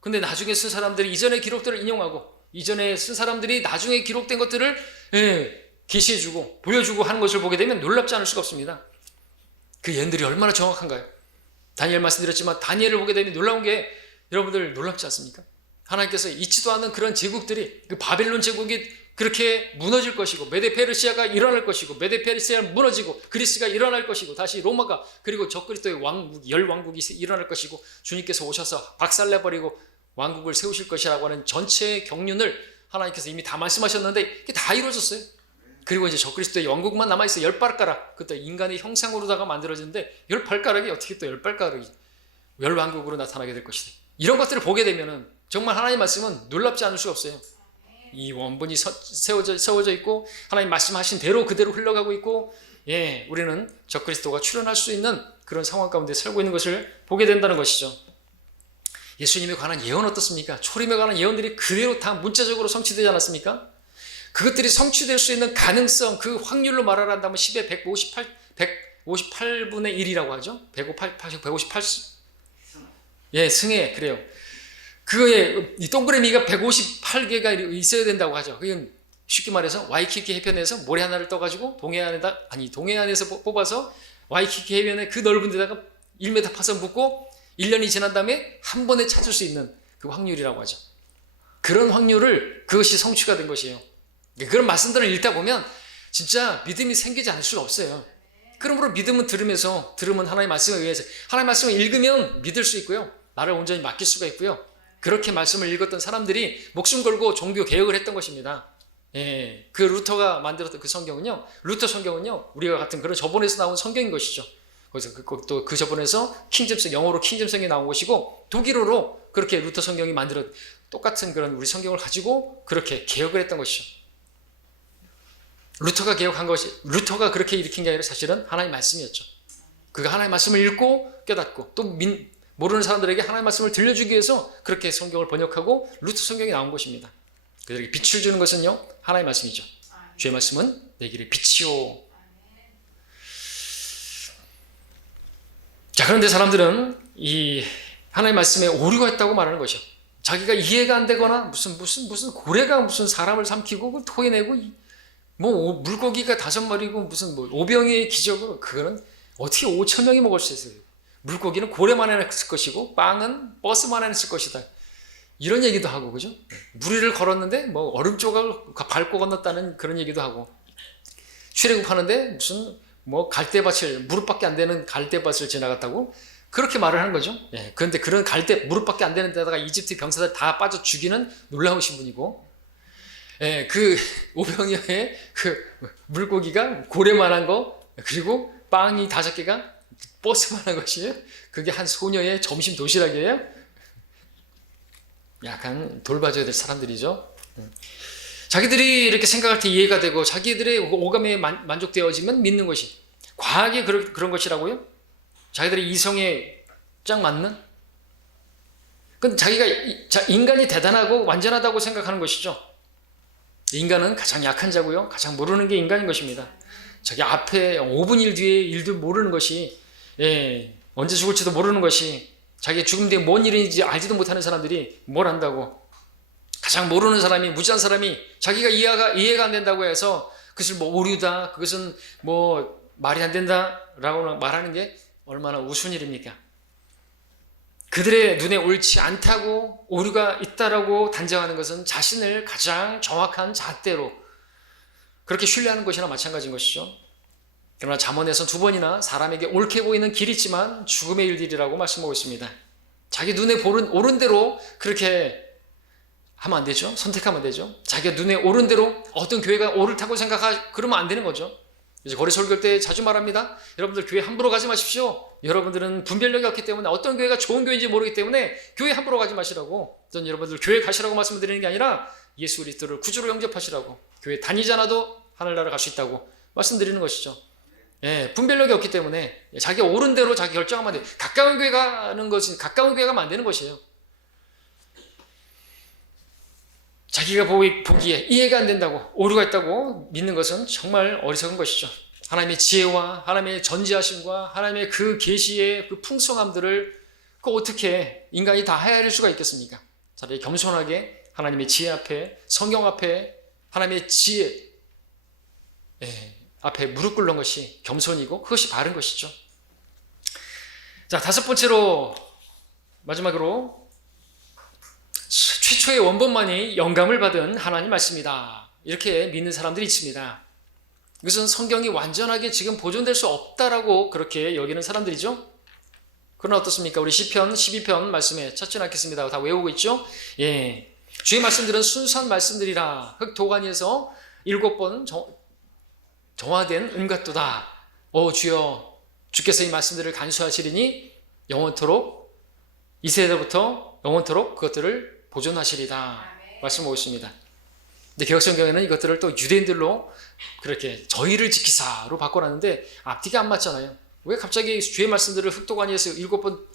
근데 나중에 쓴 사람들이 이전의 기록들을 인용하고 이전에 쓴 사람들이 나중에 기록된 것들을 계시해주고 보여주고 하는 것을 보게 되면 놀랍지 않을 수가 없습니다. 그 예언들이 얼마나 정확한가요? 다니엘 말씀드렸지만 다니엘을 보게 되면 놀라운 게 여러분들 놀랍지 않습니까? 하나님께서 잊지도 않는 그런 제국들이 그 바벨론 제국이 그렇게 무너질 것이고 메데페르시아가 일어날 것이고 메데페르시아가 무너지고 그리스가 일어날 것이고 다시 로마가 그리고 적그리스도의 왕국이 일어날 것이고 주님께서 오셔서 박살내버리고 왕국을 세우실 것이라고 하는 전체의 경륜을 하나님께서 이미 다 말씀하셨는데 이게 다 이루어졌어요. 그리고 이제 적그리스도의 왕국만 남아있어요. 10발가락. 그때 인간의 형상으로다가 만들어지는데 10발가락이 어떻게 또 10발가락이 열왕국으로 나타나게 될 것이다. 이런 것들을 보게 되면은 정말 하나님 말씀은 놀랍지 않을 수가 없어요. 이 원본이 세워져 있고 하나님 말씀하신 대로 그대로 흘러가고 있고 우리는 적그리스도가 출현할 수 있는 그런 상황 가운데 살고 있는 것을 보게 된다는 것이죠. 예수님에 관한 예언 어떻습니까? 초림에 관한 예언들이 그대로 다 문자적으로 성취되지 않았습니까? 그것들이 성취될 수 있는 가능성, 그 확률로 말을 한다면 10의 158분의 1이라고 하죠. 158 예, 승해. 그래요. 그거에 이 동그라미가 158개가 있어야 된다고 하죠. 그건 쉽게 말해서 와이키키 해변에서 모래 하나를 떠가지고 동해안에서 뽑아서 와이키키 해변에 그 넓은 데다가 1m 파서 묻고 1년이 지난 다음에 한 번에 찾을 수 있는 그 확률이라고 하죠. 그런 확률을 그것이 성취가 된 것이에요. 그런 말씀들을 읽다 보면 진짜 믿음이 생기지 않을 수가 없어요. 그러므로 믿음은 들으면 하나님의 말씀에 의해서 하나님의 말씀을 읽으면 믿을 수 있고요. 나를 온전히 맡길 수가 있고요. 그렇게 말씀을 읽었던 사람들이 목숨 걸고 종교 개혁을 했던 것입니다. 예, 그 루터가 만들었던 그 성경은요, 루터 성경은요, 우리가 같은 그런 저번에서 나온 성경인 것이죠. 거기서 또 그 저번에서 영어로 킹잼성이 나온 것이고, 독일어로 그렇게 루터 성경이 똑같은 그런 우리 성경을 가지고 그렇게 개혁을 했던 것이죠. 루터가 그렇게 일으킨 게 아니라 사실은 하나님의 말씀이었죠. 그가 하나님의 말씀을 읽고 깨닫고 또 모르는 사람들에게 하나님의 말씀을 들려주기 위해서 그렇게 성경을 번역하고 루터 성경이 나온 것입니다. 그들에게 빛을 주는 것은요, 하나님의 말씀이죠. 주의 말씀은 내 길의 빛이요. 자, 그런데 사람들은 이 하나님의 말씀에 오류가 있다고 말하는 것이죠. 자기가 이해가 안 되거나 무슨 고래가 무슨 사람을 삼키고 토해내고 뭐 물고기가 5마리고 무슨 뭐 오병이의 기적으로, 그거는 어떻게 5,000명이 먹을 수 있어요. 물고기는 고래만 했을 것이고 빵은 버스만 했을 것이다. 이런 얘기도 하고, 그죠? 무리를 걸었는데 뭐 얼음 조각을 밟고 건넜다는 그런 얘기도 하고, 출애굽하는데 무슨 뭐 무릎밖에 안 되는 갈대밭을 지나갔다고 그렇게 말을 하는 거죠. 예, 그런데 그런 무릎밖에 안 되는 데다가 이집트 병사들 다 빠져 죽이는 놀라우신 분이고, 예, 그 오병이어의 그 물고기가 고래만한 거, 그리고 빵이 5개가 버스만한 것이에요. 그게 한 소녀의 점심 도시락이에요. 약간 돌봐줘야 될 사람들이죠. 자기들이 이렇게 생각할 때 이해가 되고 자기들의 오감에 만족되어지면 믿는 것이, 과학이 그런 것이라고요? 자기들의 이성에 딱 맞는? 그건 자기가 인간이 대단하고 완전하다고 생각하는 것이죠. 인간은 가장 약한 자고요, 가장 모르는 게 인간인 것입니다. 자기 앞에 5분 일 뒤에 일도 모르는 것이, 예, 언제 죽을지도 모르는 것이, 자기 죽음 뒤에 뭔 일인지 알지도 못하는 사람들이 뭘 안다고. 가장 모르는 사람이, 무지한 사람이 자기가 이해가 안 된다고 해서 그것을 뭐 오류다, 그것은 뭐 말이 안 된다라고 말하는 게 얼마나 우스운 일입니까? 그들의 눈에 옳지 않다고, 오류가 있다라고 단정하는 것은 자신을 가장 정확한 잣대로 그렇게 신뢰하는 것이나 마찬가지인 것이죠. 그러나 잠언에서 2번이나 사람에게 옳게 보이는 길이 있지만 죽음의 일들이라고 말씀하고 있습니다. 자기 눈에 옳은 대로 그렇게 하면 안 되죠. 선택하면 안 되죠. 자기가 눈에 옳은 대로 어떤 교회가 옳다고 그러면 안 되는 거죠. 이제 거리 설교 때 자주 말합니다. 여러분들 교회 함부로 가지 마십시오. 여러분들은 분별력이 없기 때문에 어떤 교회가 좋은 교회인지 모르기 때문에 교회 함부로 가지 마시라고. 저는 여러분들 교회 가시라고 말씀드리는 게 아니라 예수 그리스도를 구주로 영접하시라고, 교회 다니지 않아도 하늘나라 갈 수 있다고 말씀드리는 것이죠. 예, 분별력이 없기 때문에 자기가 옳은 대로 자기 결정하면 안 돼요. 가까운 교회 가면 안 되는 것이에요. 자기가 보기에 이해가 안 된다고, 오류가 있다고 믿는 것은 정말 어리석은 것이죠. 하나님의 지혜와 하나님의 전지하심과 하나님의 그 계시의 그 풍성함들을 어떻게 인간이 다 헤아릴 수가 있겠습니까? 차라리 겸손하게 하나님의 지혜 앞에, 성경 앞에, 하나님의 지혜 앞에 무릎 꿇는 것이 겸손이고 그것이 바른 것이죠. 자, 5번째로, 마지막으로, 최초의 원본만이 영감을 받은 하나님 말씀이다, 이렇게 믿는 사람들이 있습니다. 이것은 성경이 완전하게 지금 보존될 수 없다라고 그렇게 여기는 사람들이죠. 그러나 어떻습니까? 우리 시편 12편 말씀에 찾지 않겠습니다. 다 외우고 있죠? 예, 주의 말씀들은 순수한 말씀들이라 흑도가니에서 7번 정화된 은같도다. 주여, 주께서 이 말씀들을 간수하시리니 영원토록, 이 세대부터 영원토록 그것들을 보존하시리다 말씀하고 있습니다. 근데 개혁성경에는 이것들을 또 유대인들로 그렇게 저희를 지키사로 바꿔놨는데 앞뒤가 안 맞잖아요. 왜 갑자기 주의 말씀들을 흑도가니에서 7번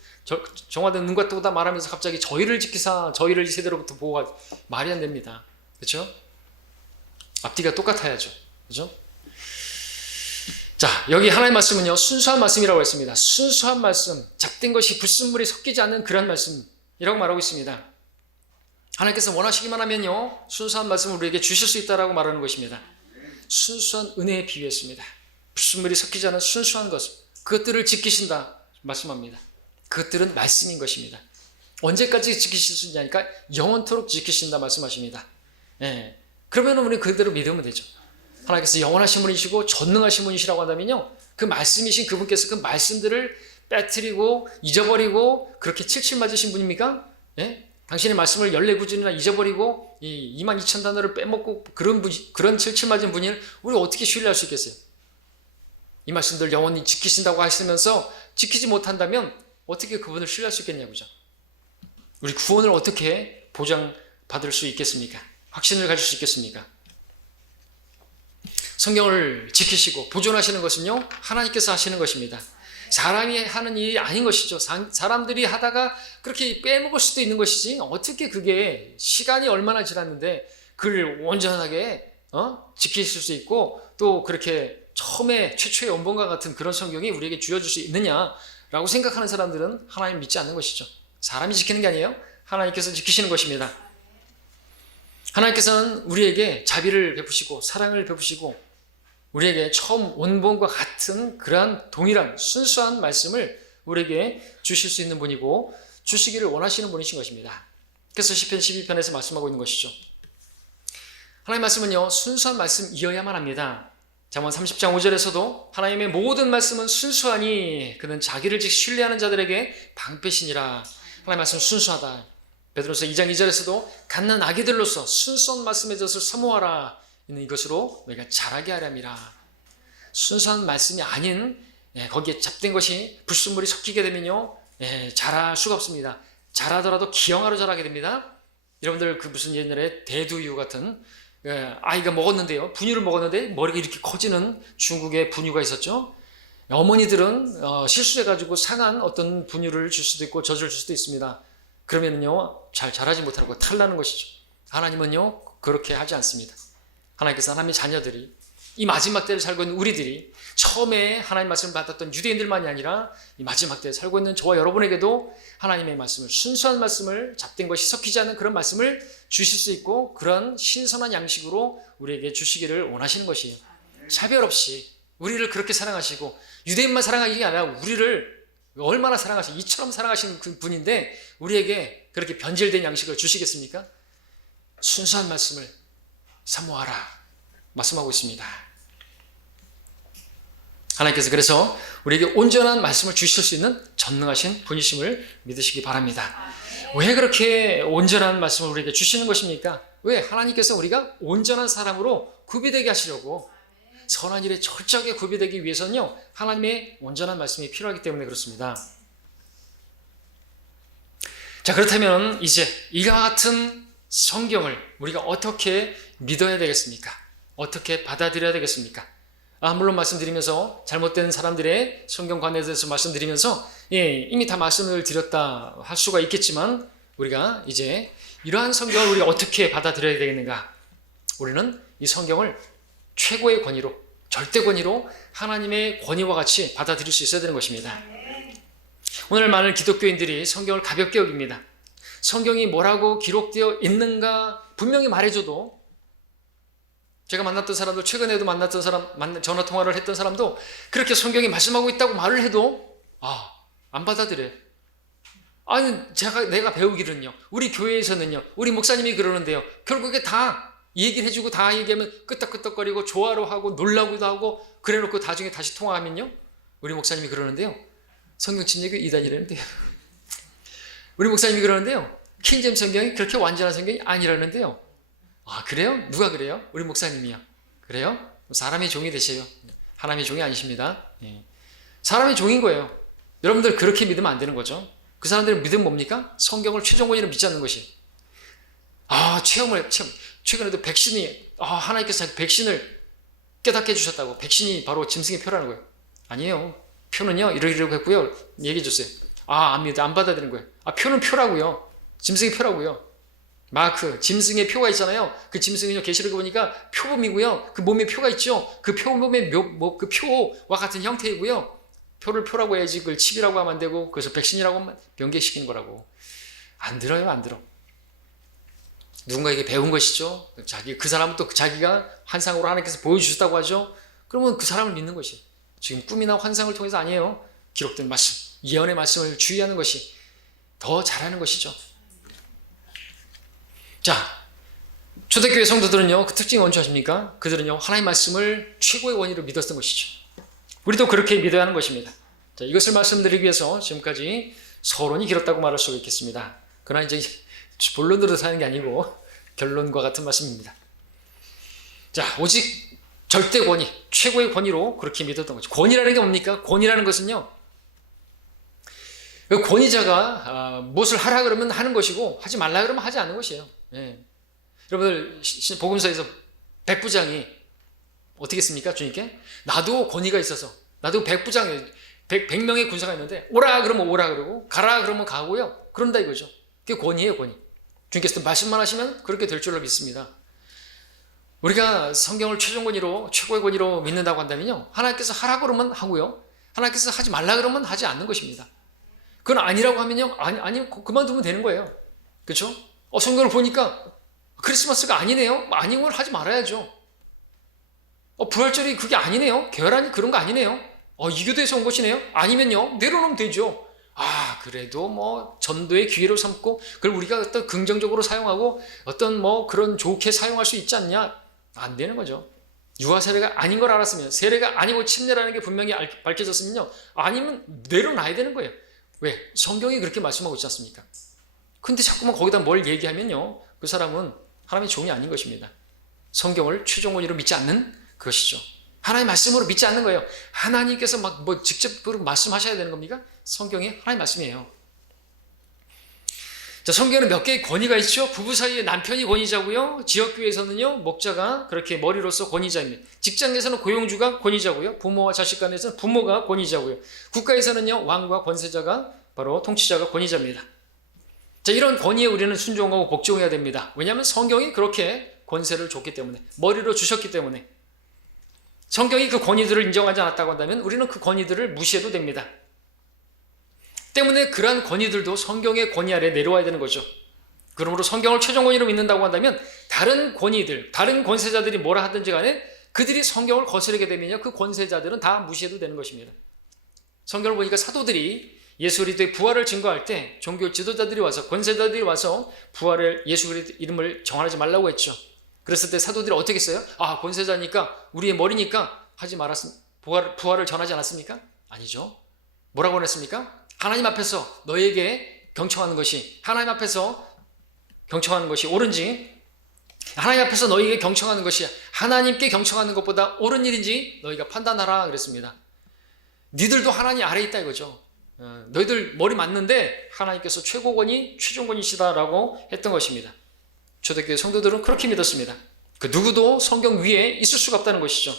정화된 눈같도다 말하면서 갑자기 저희를 지키사, 저희를 이 세대로부터 보호하, 말이 안 됩니다. 그렇죠? 앞뒤가 똑같아야죠. 그렇죠? 자, 여기 하나님의 말씀은요, 순수한 말씀이라고 했습니다. 순수한 말씀, 잡된 것이 불순물이 섞이지 않는 그런 말씀이라고 말하고 있습니다. 하나님께서 원하시기만 하면요, 순수한 말씀을 우리에게 주실 수 있다라고 말하는 것입니다. 순수한 은혜에 비유했습니다. 불순물이 섞이지 않은 순수한 것, 그것들을 지키신다 말씀합니다. 그것들은 말씀인 것입니다. 언제까지 지키실 수 있냐니까 영원토록 지키신다 말씀하십니다. 예. 그러면 우리 그대로 믿으면 되죠. 하나님께서 영원하신 분이시고 전능하신 분이시라고 한다면요, 그 말씀이신 그분께서 그 말씀들을 빼뜨리고 잊어버리고 그렇게 칠칠 맞으신 분입니까? 예? 당신의 말씀을 14구절이나 잊어버리고 이 22,000단어를 빼먹고 그런 칠칠 맞은 분을 우리 어떻게 신뢰할 수 있겠어요? 이 말씀들 영원히 지키신다고 하시면서 지키지 못한다면 어떻게 그분을 신뢰할 수 있겠냐고죠. 우리 구원을 어떻게 보장받을 수 있겠습니까? 확신을 가질 수 있겠습니까? 성경을 지키시고 보존하시는 것은요, 하나님께서 하시는 것입니다. 사람이 하는 일이 아닌 것이죠. 사람들이 하다가 그렇게 빼먹을 수도 있는 것이지, 어떻게 그게 시간이 얼마나 지났는데 그를 온전하게 지키실 수 있고 또 그렇게 처음에 최초의 원본과 같은 그런 성경이 우리에게 주어질 수 있느냐라고 생각하는 사람들은 하나님 믿지 않는 것이죠. 사람이 지키는 게 아니에요. 하나님께서 지키시는 것입니다. 하나님께서는 우리에게 자비를 베푸시고 사랑을 베푸시고 우리에게 처음 원본과 같은 그러한 동일한 순수한 말씀을 우리에게 주실 수 있는 분이고 주시기를 원하시는 분이신 것입니다. 그래서 시편 12편에서 말씀하고 있는 것이죠. 하나님의 말씀은요, 순수한 말씀이어야만 합니다. 잠언 30장 5절에서도 하나님의 모든 말씀은 순수하니 그는 자기를 신뢰하는 자들에게 방패시니라. 하나님의 말씀은 순수하다. 베드로서 2장 2절에서도 갓난 아기들로서 순수한 말씀의 젖을 사모하라. 이것으로 너희가 자라게 하렴이라. 순수한 말씀이 아닌 거기에 잡된 것이 불순물이 섞이게 되면요, 자랄 수가 없습니다. 자라더라도 기형아로 자라게 됩니다. 여러분들 그 무슨 옛날에 대두유 같은 아이가 먹었는데요, 분유를 먹었는데 머리가 이렇게 커지는 중국의 분유가 있었죠. 어머니들은 실수해가지고 상한 어떤 분유를 줄 수도 있고 젖을 줄 수도 있습니다. 그러면요 잘 자라지 못하고 탈나는 것이죠. 하나님은요 그렇게 하지 않습니다. 하나님께서 하나님의 자녀들이 이 마지막 때를 살고 있는 우리들이 처음에 하나님 말씀을 받았던 유대인들만이 아니라 이 마지막 때에 살고 있는 저와 여러분에게도 하나님의 말씀을, 순수한 말씀을, 잡된 것이 섞이지 않은 그런 말씀을 주실 수 있고 그런 신선한 양식으로 우리에게 주시기를 원하시는 것이에요. 차별 없이 우리를 그렇게 사랑하시고 유대인만 사랑하시는 게 아니라 우리를 얼마나 사랑하시고 이처럼 사랑하시는 그 분인데 우리에게 그렇게 변질된 양식을 주시겠습니까? 순수한 말씀을 사모하라 말씀하고 있습니다. 하나님께서 그래서 우리에게 온전한 말씀을 주실 수 있는 전능하신 분이심을 믿으시기 바랍니다. 왜 그렇게 온전한 말씀을 우리에게 주시는 것입니까? 왜? 하나님께서 우리가 온전한 사람으로 구비되게 하시려고, 선한 일에 철저하게 구비되기 위해서는요 하나님의 온전한 말씀이 필요하기 때문에 그렇습니다. 자, 그렇다면 이제 이와 같은 성경을 우리가 어떻게 믿어야 되겠습니까? 어떻게 받아들여야 되겠습니까? 물론 말씀드리면서 잘못된 사람들의 성경관에 대해서 말씀드리면서 이미 다 말씀을 드렸다 할 수가 있겠지만 우리가 이제 이러한 성경을 우리가 어떻게 받아들여야 되겠는가? 우리는 이 성경을 최고의 권위로, 절대 권위로 하나님의 권위와 같이 받아들일 수 있어야 되는 것입니다. 오늘 많은 기독교인들이 성경을 가볍게 여깁니다. 성경이 뭐라고 기록되어 있는가 분명히 말해줘도, 제가 만났던 사람들, 최근에도 만났던 사람, 전화 통화를 했던 사람도 그렇게 성경이 말씀하고 있다고 말을 해도 안 받아들여요. 아니 내가 배우기는요, 우리 교회에서는요, 우리 목사님이 그러는데요, 결국에 다 얘기를 해주고 다 얘기하면 끄떡끄떡거리고 좋아로 하고 놀라고도 하고 그래놓고 나중에 다시 통화하면요, 우리 목사님이 그러는데요, 성경 침례교 이단이라는데요, 우리 목사님이 그러는데요, 킹제임스 성경이 그렇게 완전한 성경이 아니라는데요. 그래요? 누가 그래요? 우리 목사님이요. 그래요? 사람의 종이 되세요. 하나님의 종이 아니십니다. 사람의 종인 거예요. 여러분들 그렇게 믿으면 안 되는 거죠. 그 사람들은 믿으면 뭡니까? 성경을 최종 권위로 믿지 않는 것이. 최근에도 백신이, 하나님께서 백신을 깨닫게 해주셨다고. 백신이 바로 짐승의 표라는 거예요. 아니에요. 표는요, 이러이러고 했고요. 얘기해 주세요. 안 믿어. 안 받아들이는 거예요. 표는 표라고요. 짐승의 표라고요. 마크, 짐승의 표가 있잖아요. 그 짐승은요, 계시록에 보니까 표범이고요. 그 몸에 표가 있죠. 그 표범의 그 표와 같은 형태이고요. 표라고 해야지 그걸 칩이라고 하면 안 되고, 그래서 백신이라고 변개시키는 거라고. 안 들어요, 안 들어. 누군가에게 배운 것이죠. 그 사람은 또 자기가 환상으로 하나님께서 보여주셨다고 하죠. 그러면 그 사람을 믿는 것이. 지금 꿈이나 환상을 통해서 아니에요. 기록된 말씀, 예언의 말씀을 주의하는 것이 더 잘하는 것이죠. 자, 초대교회 성도들은요, 그 특징이 뭔지 아십니까? 그들은요, 하나님의 말씀을 최고의 원리로 믿었던 것이죠. 우리도 그렇게 믿어야 하는 것입니다. 자, 이것을 말씀드리기 위해서 지금까지 서론이 길었다고 말할 수가 있겠습니다. 그러나 이제 본론으로 사는 게 아니고 결론과 같은 말씀입니다. 자, 오직 절대 권위, 최고의 권위로 그렇게 믿었던 거죠. 권위라는 게 뭡니까? 권위라는 것은요, 그 권위자가 무엇을 하라 그러면 하는 것이고, 하지 말라 그러면 하지 않는 것이에요. 예. 여러분들 복음서에서 백부장이 어떻게 했습니까? 주님께 나도 권위가 있어서, 나도 백부장이 100명의 군사가 있는데 오라 그러면 오라 그러고 가라 그러면 가고요. 그런다 이거죠. 그게 권위예요, 권위. 주님께서 말씀만 하시면 그렇게 될 줄로 믿습니다. 우리가 성경을 최종 권위로, 최고의 권위로 믿는다고 한다면요, 하나님께서 하라 그러면 하고요, 하나님께서 하지 말라 그러면 하지 않는 것입니다. 그건 아니라고 하면요, 아니 그만두면 되는 거예요. 그렇죠? 성경을 보니까 크리스마스가 아니네요. 아닌 걸 하지 말아야죠. 부활절이 그게 아니네요. 계란이 그런 거 아니네요. 이 교도에서 온 것이네요. 아니면요, 내려놓으면 되죠. 그래도 뭐 전도의 기회로 삼고 그걸 우리가 어떤 긍정적으로 사용하고 어떤 뭐 그런 좋게 사용할 수 있지 않냐? 안 되는 거죠. 유아 세례가 아닌 걸 알았으면, 세례가 아니고 침례라는 게 분명히 밝혀졌으면요, 아니면 내려놔야 되는 거예요. 왜? 성경이 그렇게 말씀하고 있지 않습니까? 근데 자꾸만 거기다 뭘 얘기하면요, 그 사람은 하나님의 종이 아닌 것입니다. 성경을 최종 원리로 믿지 않는 것이죠. 하나님의 말씀으로 믿지 않는 거예요. 하나님께서 막 뭐 직접 그렇게 말씀하셔야 되는 겁니까? 성경이 하나님의 말씀이에요. 자, 성경에는 몇 개의 권위가 있죠. 부부 사이에 남편이 권위자고요. 지역교회에서는요, 목자가 그렇게 머리로서 권위자입니다. 직장에서는 고용주가 권위자고요. 부모와 자식 간에서는 부모가 권위자고요. 국가에서는요, 왕과 권세자가, 바로 통치자가 권위자입니다. 자, 이런 권위에 우리는 순종하고 복종해야 됩니다. 왜냐하면 성경이 그렇게 권세를 줬기 때문에, 머리로 주셨기 때문에. 성경이 그 권위들을 인정하지 않았다고 한다면 우리는 그 권위들을 무시해도 됩니다. 때문에 그러한 권위들도 성경의 권위 아래 내려와야 되는 거죠. 그러므로 성경을 최종 권위로 믿는다고 한다면 다른 권위들, 다른 권세자들이 뭐라 하든지 간에 그들이 성경을 거스르게 되면요, 그 권세자들은 다 무시해도 되는 것입니다. 성경을 보니까 사도들이 예수 그리스도의 부활을 증거할 때 종교 지도자들이 와서, 권세자들이 와서 부활을, 예수 그리스도 이름을 정하지 말라고 했죠. 그랬을 때 사도들이 어떻게 했어요? 권세자니까, 우리의 머리니까 하지 말았습니다. 부활을 전하지 않았습니까? 아니죠. 뭐라고 했습니까? 하나님 앞에서 너에게 경청하는 것이, 하나님 앞에서 경청하는 것이 옳은지, 하나님 앞에서 너에게 경청하는 것이 하나님께 경청하는 것보다 옳은 일인지 너희가 판단하라 그랬습니다. 니들도 하나님 아래에 있다 이거죠. 너희들 머리 맞는데 하나님께서 최고권위, 최종권이시다라고 했던 것입니다. 초대교회 성도들은 그렇게 믿었습니다. 그 누구도 성경 위에 있을 수가 없다는 것이죠.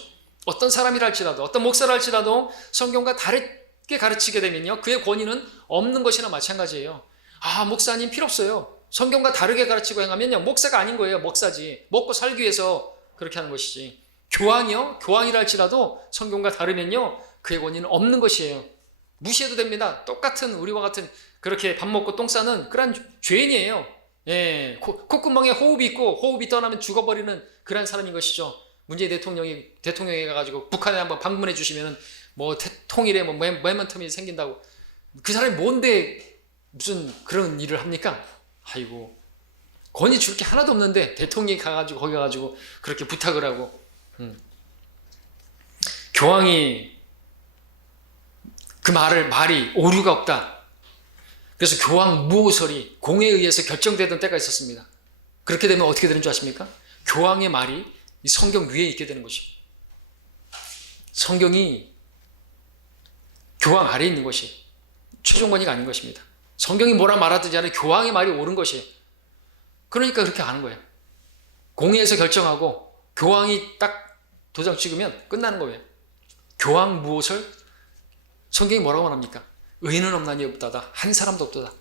어떤 사람이라 할지라도, 어떤 목사라 할지라도 성경과 다르게 가르치게 되면요, 그의 권위는 없는 것이나 마찬가지예요. 목사님 필요 없어요. 성경과 다르게 가르치고 행하면요, 목사가 아닌 거예요. 목사지. 먹고 살기 위해서 그렇게 하는 것이지. 교황이라 할지라도 성경과 다르면요, 그의 권위는 없는 것이에요. 무시해도 됩니다. 똑같은, 우리와 같은 그렇게 밥 먹고 똥 싸는 그런 죄인이에요. 예, 콧구멍에 호흡이 있고 호흡이 떠나면 죽어버리는 그런 사람인 것이죠. 문재인 대통령이 가가지고 북한에 한번 방문해 주시면은 뭐 통일에 뭐 모멘텀이 생긴다고. 그 사람이 뭔데 무슨 그런 일을 합니까? 아이고, 권위 줄 게 하나도 없는데 대통령이 가가지고 거기 가가지고 그렇게 부탁을 하고. 교황이 그 말이 오류가 없다. 그래서 교황 무호설이 공에 의해서 결정되던 때가 있었습니다. 그렇게 되면 어떻게 되는 줄 아십니까? 교황의 말이 이 성경 위에 있게 되는 것이죠. 성경이 교황 아래에 있는 것이 최종 권위가 아닌 것입니다. 성경이 뭐라 말하든지 간에 교황의 말이 옳은 것이에요. 그러니까 그렇게 하는 거예요. 공회에서 결정하고 교황이 딱 도장 찍으면 끝나는 거예요. 교황 무호설, 성경이 뭐라고 말합니까? 의인은 없나니 없다다. 한 사람도 없도다.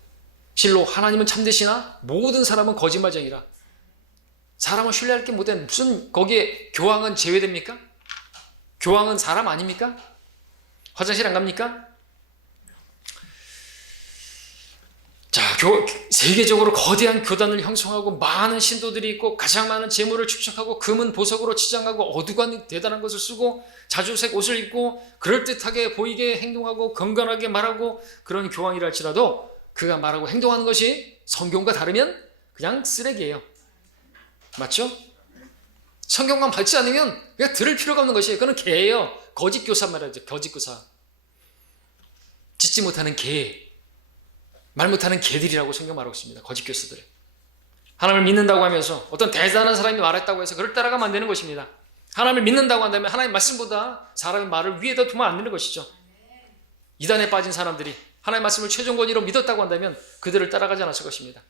실로 하나님은 참되시나 모든 사람은 거짓말쟁이라. 사람은 신뢰할 게 못된, 무슨 거기에 교황은 제외됩니까? 교황은 사람 아닙니까? 화장실 안 갑니까? 자, 세계적으로 거대한 교단을 형성하고 많은 신도들이 있고 가장 많은 재물을 축적하고 금은 보석으로 치장하고 어두간 대단한 것을 쓰고 자주색 옷을 입고 그럴듯하게 보이게 행동하고 건강하게 말하고 그런 교황이라 할지라도 그가 말하고 행동하는 것이 성경과 다르면 그냥 쓰레기예요. 맞죠? 성경만 밟지 않으면 그냥 들을 필요가 없는 것이에요. 그건 개예요. 거짓 교사 말이죠. 거짓 교사. 짖지 못하는 개, 말 못하는 개들이라고 성경 말하고 있습니다. 거짓 교사들. 하나님을 믿는다고 하면서 어떤 대단한 사람이 말했다고 해서 그를 따라가면 안 되는 것입니다. 하나님을 믿는다고 한다면 하나님 말씀보다 사람의 말을 위에다 두면 안 되는 것이죠. 이단에 빠진 사람들이 하나님의 말씀을 최종 권위로 믿었다고 한다면 그들을 따라가지 않았을 것입니다.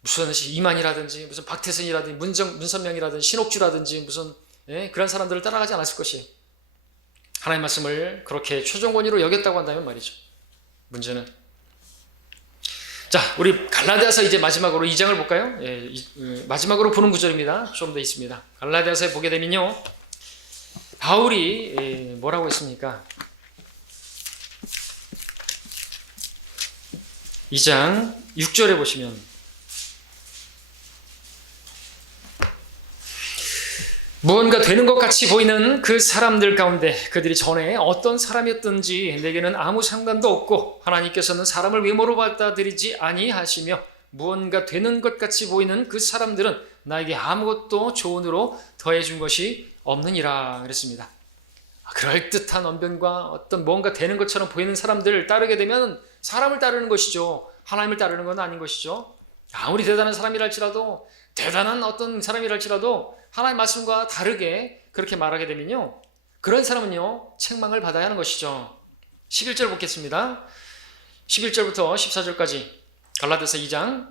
무슨 이만이라든지 무슨 박태선이라든지 문선명이라든지 신옥주라든지 무슨 그런 사람들을 따라가지 않았을 것이에요. 하나님의 말씀을 그렇게 최종 권위로 여겼다고 한다면 말이죠. 문제는 자, 우리 갈라디아서 이제 마지막으로 2장을 볼까요? 마지막으로 보는 구절입니다. 좀 더 있습니다. 갈라디아서에 보게 되면요, 바울이 뭐라고 했습니까? 2장 6절에 보시면 무언가 되는 것 같이 보이는 그 사람들 가운데 그들이 전에 어떤 사람이었든지 내게는 아무 상관도 없고 하나님께서는 사람을 외모로 받아들이지 아니하시며 무언가 되는 것 같이 보이는 그 사람들은 나에게 아무것도 조언으로 더해준 것이 없느니라 그랬습니다. 그럴듯한 언변과 어떤 뭔가 되는 것처럼 보이는 사람들을 따르게 되면 사람을 따르는 것이죠. 하나님을 따르는 건 아닌 것이죠. 아무리 대단한 사람이랄지라도 대단한 어떤 사람이랄지라도 하나님의 말씀과 다르게 그렇게 말하게 되면요, 그런 사람은요 책망을 받아야 하는 것이죠. 11절 보겠습니다. 11절부터 14절까지 갈라디아서 2장.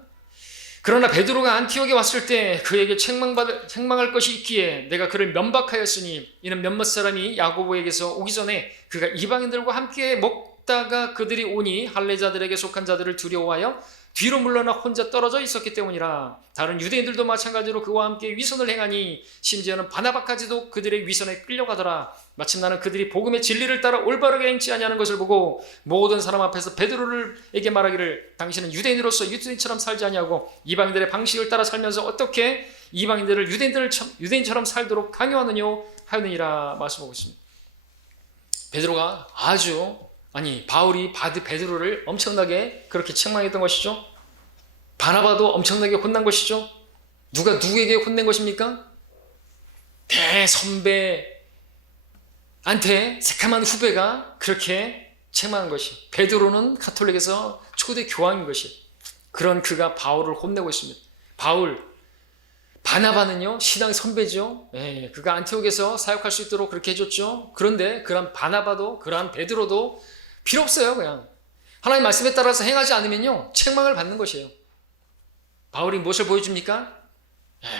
그러나 베드로가 안티옥에 왔을 때 그에게 책망할 것이 있기에 내가 그를 면박하였으니 이는 몇몇 사람이 야고보에게서 오기 전에 그가 이방인들과 함께 먹다가 그들이 오니 할례자들에게 속한 자들을 두려워하여 뒤로 물러나 혼자 떨어져 있었기 때문이라. 다른 유대인들도 마찬가지로 그와 함께 위선을 행하니 심지어는 바나바까지도 그들의 위선에 끌려가더라. 마침 나는 그들이 복음의 진리를 따라 올바르게 행치 아니하는 것을 보고 모든 사람 앞에서 베드로에게 말하기를 당신은 유대인으로서 유대인처럼 살지 아니하고 이방인들의 방식을 따라 살면서 어떻게 이방인들을 유대인처럼 살도록 강요하느냐 하느니라 말씀하고 있습니다. 베드로가 바울이 베드로를 엄청나게 그렇게 책망했던 것이죠. 바나바도 엄청나게 혼난 것이죠. 누가 누구에게 혼낸 것입니까? 대선배한테 새카만 후배가 그렇게 책망한 것이, 베드로는 가톨릭에서 초대 교황인 것이, 그런 그가 바울을 혼내고 있습니다. 바나바는요 신앙 선배죠. 그가 안티옥에서 사역할 수 있도록 그렇게 해줬죠. 그런데 그런 바나바도 그러한 베드로도 필요 없어요. 그냥 하나님 말씀에 따라서 행하지 않으면요 책망을 받는 것이에요. 바울이 무엇을 보여줍니까?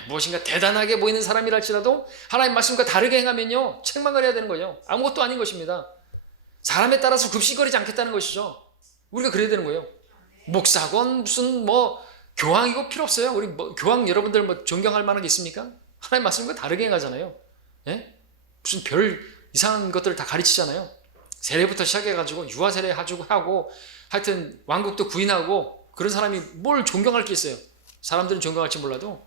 무엇인가 대단하게 보이는 사람이랄지라도 하나님 말씀과 다르게 행하면요 책망을 해야 되는 거예요. 아무것도 아닌 것입니다. 사람에 따라서 급식거리지 않겠다는 것이죠. 우리가 그래야 되는 거예요. 목사건 무슨 교황이고 필요 없어요. 우리 교황 여러분들 존경할 만한 게 있습니까? 하나님 말씀과 다르게 행하잖아요. 무슨 별 이상한 것들을 다 가르치잖아요. 세례부터 시작해가지고 유아 세례 하고 하여튼 왕국도 구인하고 그런 사람이 뭘 존경할 게 있어요. 사람들은 존경할지 몰라도.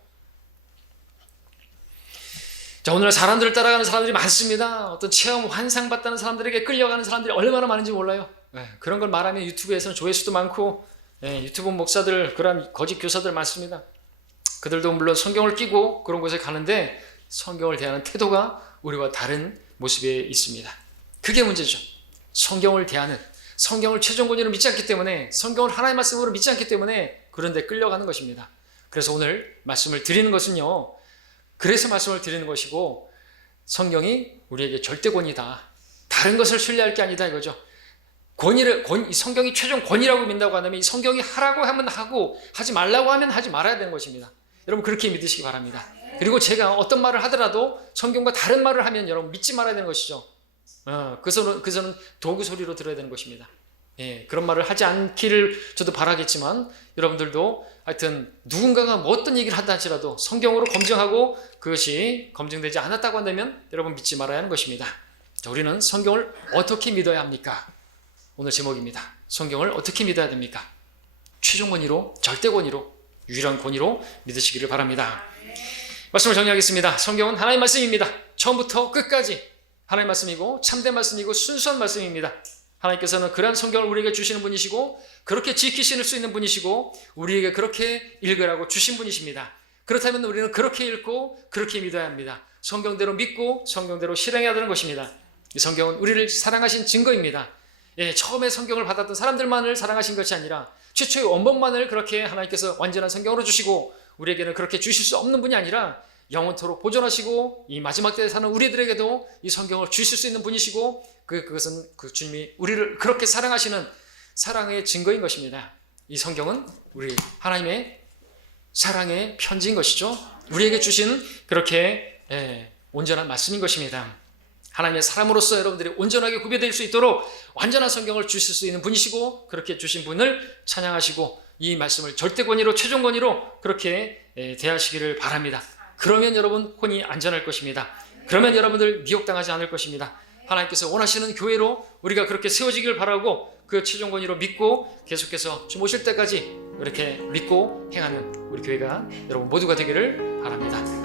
자, 오늘날 사람들을 따라가는 사람들이 많습니다. 어떤 체험 환상 받다는 사람들에게 끌려가는 사람들이 얼마나 많은지 몰라요. 그런 걸 말하면 유튜브에서는 조회수도 많고 유튜브 목사들 그런 거짓 교사들 많습니다. 그들도 물론 성경을 끼고 그런 곳에 가는데 성경을 대하는 태도가 우리와 다른 모습에 있습니다. 그게 문제죠. 성경을 최종 권위로 믿지 않기 때문에, 성경을 하나의 말씀으로 믿지 않기 때문에 그런 데 끌려가는 것입니다. 그래서 오늘 말씀을 드리는 것은요, 그래서 말씀을 드리는 것이고, 성경이 우리에게 절대 권위다, 다른 것을 신뢰할 게 아니다 이거죠. 성경이 최종 권위라고 믿는다고 한다면 이 성경이 하라고 하면 하고 하지 말라고 하면 하지 말아야 되는 것입니다. 여러분 그렇게 믿으시기 바랍니다. 그리고 제가 어떤 말을 하더라도 성경과 다른 말을 하면 여러분 믿지 말아야 되는 것이죠. 그래서는 도구 소리로 들어야 되는 것입니다. 그런 말을 하지 않기를 저도 바라겠지만 여러분들도 하여튼 누군가가 뭐 어떤 얘기를 한다 할지라도 성경으로 검증하고 그것이 검증되지 않았다고 한다면 여러분 믿지 말아야 하는 것입니다. 자, 우리는 성경을 어떻게 믿어야 합니까? 오늘 제목입니다. 성경을 어떻게 믿어야 됩니까? 최종 권위로, 절대 권위로, 유일한 권위로 믿으시기를 바랍니다. 말씀을 정리하겠습니다. 성경은 하나님의 말씀입니다. 처음부터 끝까지 하나님의 말씀이고 참된 말씀이고 순수한 말씀입니다. 하나님께서는 그러한 성경을 우리에게 주시는 분이시고 그렇게 지키실 수 있는 분이시고 우리에게 그렇게 읽으라고 주신 분이십니다. 그렇다면 우리는 그렇게 읽고 그렇게 믿어야 합니다. 성경대로 믿고 성경대로 실행해야 되는 것입니다. 이 성경은 우리를 사랑하신 증거입니다. 처음에 성경을 받았던 사람들만을 사랑하신 것이 아니라 최초의 원본만을 그렇게 하나님께서 완전한 성경으로 주시고 우리에게는 그렇게 주실 수 없는 분이 아니라 영원토록 보존하시고 이 마지막 때에 사는 우리들에게도 이 성경을 주실 수 있는 분이시고 그것은 그 주님이 우리를 그렇게 사랑하시는 사랑의 증거인 것입니다. 이 성경은 우리 하나님의 사랑의 편지인 것이죠. 우리에게 주신 그렇게 온전한 말씀인 것입니다. 하나님의 사람으로서 여러분들이 온전하게 구별될 수 있도록 완전한 성경을 주실 수 있는 분이시고 그렇게 주신 분을 찬양하시고 이 말씀을 절대 권위로 최종 권위로 그렇게 대하시기를 바랍니다. 그러면 여러분 혼이 안전할 것입니다. 그러면 여러분들 미혹당하지 않을 것입니다. 하나님께서 원하시는 교회로 우리가 그렇게 세워지기를 바라고 그 최종 권위로 믿고 계속해서 주 오실 때까지 그렇게 믿고 행하는 우리 교회가 여러분 모두가 되기를 바랍니다.